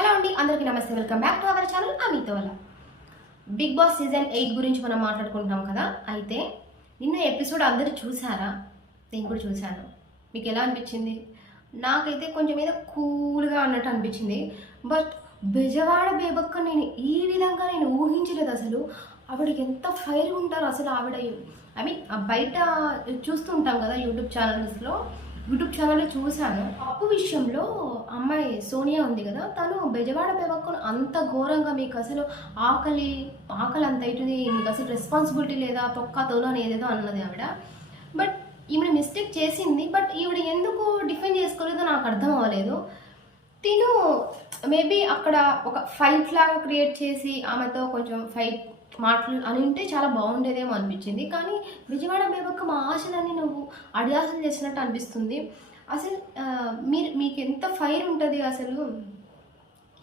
Hello అండి అందరికీ నమస్తే. Welcome back to our channel. అమితో వల్ల బిగ్ బాస్ సీజన్ ఎయిట్ గురించి మనం మాట్లాడుకుంటున్నాం కదా? అయితే నిన్న ఎపిసోడ్ అందరూ చూసారా? నేను కూడా చూశాను. మీకు ఎలా అనిపించింది? నాకైతే కొంచెం మీద కూల్గా అన్నట్టు అనిపించింది. బట్ బెజవాడ బేబక్క నేను ఈ విధంగా నేను ఊహించలేదు అసలు. ఆవిడకి ఎంత ఫైర్ ఉంటారు అసలు ఆవిడ ఐ మీన్ బయట చూస్తూ ఉంటాం కదా యూట్యూబ్ ఛానల్స్లో. యూట్యూబ్ ఛానల్లో చూశాను. అప్పు విషయంలో అమ్మాయి సోనియా ఉంది కదా తను బెజవాడ బేబక్కను అంత ఘోరంగా మీకు అసలు ఆకలి ఆకలి అంత అవుతుంది మీకు అసలు రెస్పాన్సిబిలిటీ లేదా తొక్క తోలు అని ఏదేదో అన్నది ఆవిడ. బట్ ఈవిడ మిస్టేక్ చేసింది బట్ ఈవిడ ఎందుకు డిఫెండ్ చేసుకోలేదో నాకు అర్థం అవ్వలేదు. తిను మేబీ అక్కడ ఒక ఫైట్ లాగా క్రియేట్ చేసి ఆమెతో కొంచెం ఫైట్ మాటలు అని ఉంటే చాలా బాగుండేదేమో అనిపించింది. కానీ విజయవాడ బేబక్క మా ఆశలన్నీ నువ్వు అడియాసలు చేసినట్టు అనిపిస్తుంది. అసలు మీరు మీకు ఎంత ఫైర్ ఉంటుంది అసలు?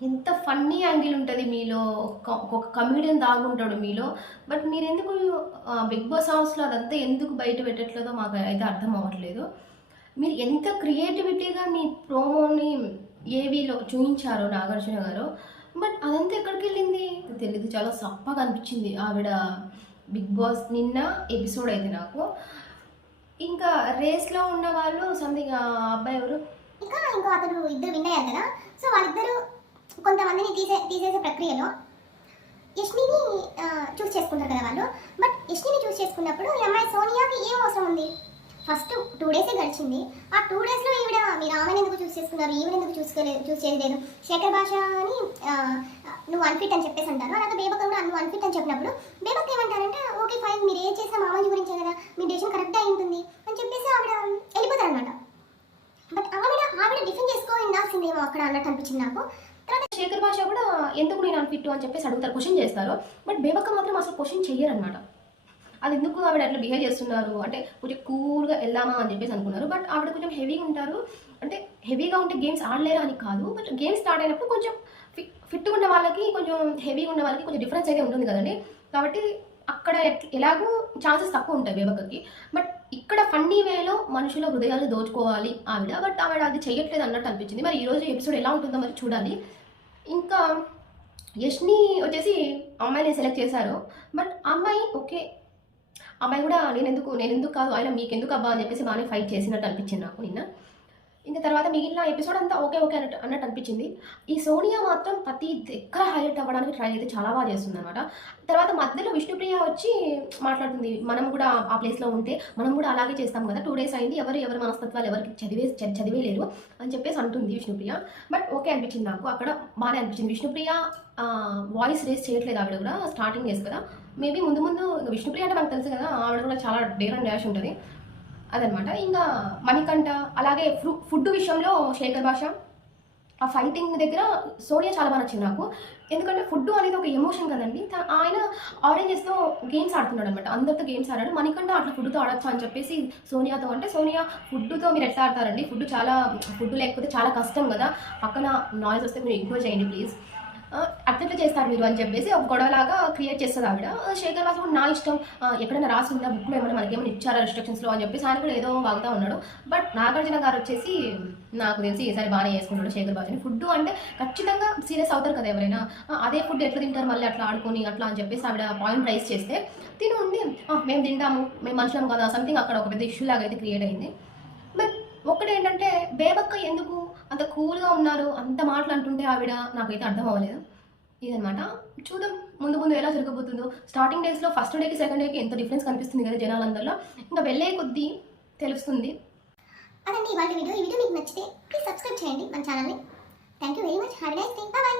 ఎంత ఫన్నీ యాంగిల్ ఉంటుంది మీలో? ఒక- కమిడియన్ దాగుంటాడు మీలో. బట్ మీరు ఎందుకు బిగ్ బాస్ హౌస్లో అదంతా ఎందుకు బయట పెట్టట్లేదో మాకు అయితే అర్థం అవ్వట్లేదు. మీరు ఎంత క్రియేటివిటీగా మీ ప్రోమోని ఏవీలో చూపించారో నాగార్జున గారు బట్ అదంతా ఎక్కడికి వెళ్ళింది తెలియదు చాలా సప్పగా అనిపించింది. ఆవిడ బిగ్ బాస్ నిన్న ఎపిసోడ్ అయితే నాకు. ఇంకా రేస్లో ఉన్న వాళ్ళు సంథింగ్ అబ్బాయి ఎవరు? ఇంకా ఇంకో అతను ఇద్దరు విన్ అయ్యారు కదా. సో వాళ్ళిద్దరు కొంతమందిని తీసే తీసేసే ప్రక్రియలో యష్మిని చూస్ చేసుకుంటారు కదా వాళ్ళు. బట్ యష్మిని చూస్ చేసుకున్నప్పుడు ఈ అమ్మాయి సోనియాకి ఏం అవసరం ఉంది? ఫస్ట్ టూ డేసే గడిచింది. ఆ టూ డేస్లో ఈవిడ మీరు ఆమెను ఎందుకు చూస్ చేసుకున్నారు? ఈవిడ ఎందుకు చూసుకోలేదు చూస్ చేయలేదు? శేఖర్ భాష అని నువ్వు అన్ఫిట్ అని చెప్పేసి అంటారు. అలాగే బేబక్ కూడా నువ్వు అన్ఫిట్ అని చెప్పినప్పుడు బేబక్ ఏమంటారంటే ఓకే ఫైన్. మీరు ఏం చేసినా మామూలు గురించే కదా. మీ డెసిషన్ కరెక్ట్ అయి ఉంటుంది. అని చెప్పేసి ఆవిడ వెళ్ళిపోతారనమాట బట్ ఆవిడ ఆవిడ డిఫెండ్ చేసుకో ఉండాల్సిందేమో అక్కడ అన్నట్టు అనిపించింది నాకు. తర్వాత శేఖర్ భాష కూడా ఎందుకు నేను అన్ఫిట్ అని చెప్పేసి అడుగుతారు? క్వశ్చన్ చేస్తారు. బట్ బేబక్క మాత్రం అసలు క్వశ్చన్ చెయ్యరనమాట అది ఎందుకు ఆవిడ అట్లా బిహేవ్ చేస్తున్నారు? అంటే కొంచెం కూల్గా వెళ్దామా అని చెప్పేసి అనుకున్నారు. బట్ ఆవిడ కొంచెం హెవీగా ఉంటారు. అంటే హెవీగా ఉంటే గేమ్స్ ఆడలేరా అని కాదు. బట్ గేమ్స్ స్టార్ట్ అయినప్పుడు కొంచెం ఫిట్ ఫిట్గా ఉన్న వాళ్ళకి కొంచెం హెవీగా ఉన్న వాళ్ళకి కొంచెం డిఫరెన్స్ అయితే ఉంటుంది కదండి. కాబట్టి అక్కడ ఎలాగో ఛాన్సెస్ తక్కువ ఉంటాయి బేబక్కకి బట్ ఇక్కడ ఫన్నీ వేలో మనుషుల హృదయాలు దోచుకోవాలి ఆవిడ. బట్ ఆవిడ అది చేయట్లేదు అన్నట్టు అనిపించింది. మరి ఈరోజు ఎపిసోడ్ ఎలా ఉంటుందో మరి చూడాలి. ఇంకా యష్ని వచ్చేసి అమ్మాయిని సెలెక్ట్ చేశారు. బట్ అమ్మాయి ఓకే అమ్మాయి కూడా నేను ఎందుకు నేను ఎందుకు కాదు ఆయన మీకు ఎందుకు అబ్బా అని చెప్పేసి బాగానే ఫైట్ చేసినట్టు అనిపించింది నాకు నిన్న. ఇంకా తర్వాత మిగిలిన ఎపిసోడ్ అంతా ఓకే ఓకే అన్నట్టు అన్నట్టు అనిపించింది. ఈ సోనియా మాత్రం ప్రతి దగ్గర హైలైట్ అవ్వడానికి ట్రై అయితే చాలా బాగా చేస్తుంది అనమాట తర్వాత మధ్యలో విష్ణుప్రియ వచ్చి మాట్లాడుతుంది మనం కూడా ఆ ప్లేస్లో ఉంటే మనం కూడా అలాగే చేస్తాం కదా టూ డేస్ అయింది ఎవరు ఎవరి మనస్తత్వాలు ఎవరికి చదివే చదివేలేరు చదివే లేరు అని చెప్పేసి అంటుంది విష్ణుప్రియ. బట్ ఓకే అనిపించింది నాకు అక్కడ బాగానే అనిపించింది. విష్ణుప్రియ వాయిస్ రేస్ చేయట్లేదు ఆవిడ కూడా స్టార్టింగ్ చేసి కదా. మేబీ ముందు ముందు విష్ణుప్రియ అంటే మనకు తెలుసు కదా ఆవిడ కూడా చాలా డేర్ అండ్ డాష్ ఉంటుంది. అదనమాట. ఇంకా మణికంఠ అలాగే ఫ్రూ ఫుడ్ విషయంలో శేఖర్ భాష. ఆ ఫైటింగ్ దగ్గర సోనియా చాలా బాగా నచ్చింది నాకు. ఎందుకంటే ఫుడ్ అనేది ఒక ఎమోషన్ కదండి. ఆయన ఆరెంజెస్తో గేమ్స్ ఆడుతున్నాడు అనమాట అందరితో గేమ్స్ ఆడాడు. మనకంటే అట్లా ఫుడ్తో ఆడొచ్చు అని చెప్పేసి సోనియాతో అంటే సోనియా ఫుడ్తో మీరు ఎట్లా ఆడతారండి? ఫుడ్ చాలా ఫుడ్ లేకపోతే చాలా కష్టం కదా. పక్కన నాయిస్ వస్తే మీరు ఇగ్నోర్ చేయండి ప్లీజ్. అట్లా చేస్తారు మీరు అని చెప్పేసి ఒక గొడవలాగా క్రియేట్ చేస్తుంది ఆవిడ. శేఖర్ వాసు కూడా నా ఇష్టం. ఎక్కడైనా రాసి ఉందా బుక్లో ఏమైనా మనకి ఏమైనా ఇచ్చారా రిస్ట్రిక్షన్స్లో అని చెప్పేసి ఆయన కూడా ఏదో వాగుతూ ఉన్నాడు. బట్ నాగార్జున గారు వచ్చేసి నాకు తెలిసి ఈసారి బాగానే చేసుకుంటాడు శేఖర్ బాబుని. ఫుడ్ అంటే ఖచ్చితంగా సీరియస్ అవుతారు కదా ఎవరైనా. అదే ఫుడ్ ఎట్లా తింటారు మళ్ళీ అట్లా ఆడుకొని అట్లా అని చెప్పేసి ఆవిడ పాయింట్ రైస్ చేస్తే తిని ఉండి మేము తింటాము మేము మనుషులం కదా సంథింగ్ అక్కడ ఒక పెద్ద ఇష్యూ లాగా అయితే క్రియేట్ అయింది. బట్ ఒకటి ఏంటంటే బేబక్క ఎందుకు అంత కూల్గా ఉన్నారు అంత మాటలు అంటుంటే ఆవిడ నాకైతే అర్థం అవ్వలేదు. ఇదనమాట చూద్దాం ముందు ముందు ఎలా జరగబోతుందో. స్టార్టింగ్ డేస్లో ఫస్ట్ డేకి సెకండ్ డేకి ఎంత డిఫరెన్స్ కనిపిస్తుంది కదా జనాలందరిలో. ఇంకా వెళ్ళే కొద్దీ తెలుస్తుంది. అదండి ఇవాళ వీడియో. ఈ వీడియో మీకు నచ్చితే ప్లీజ్ సబ్స్క్రైబ్ చేయండి మన ఛానల్ని thank you very much have nice day bye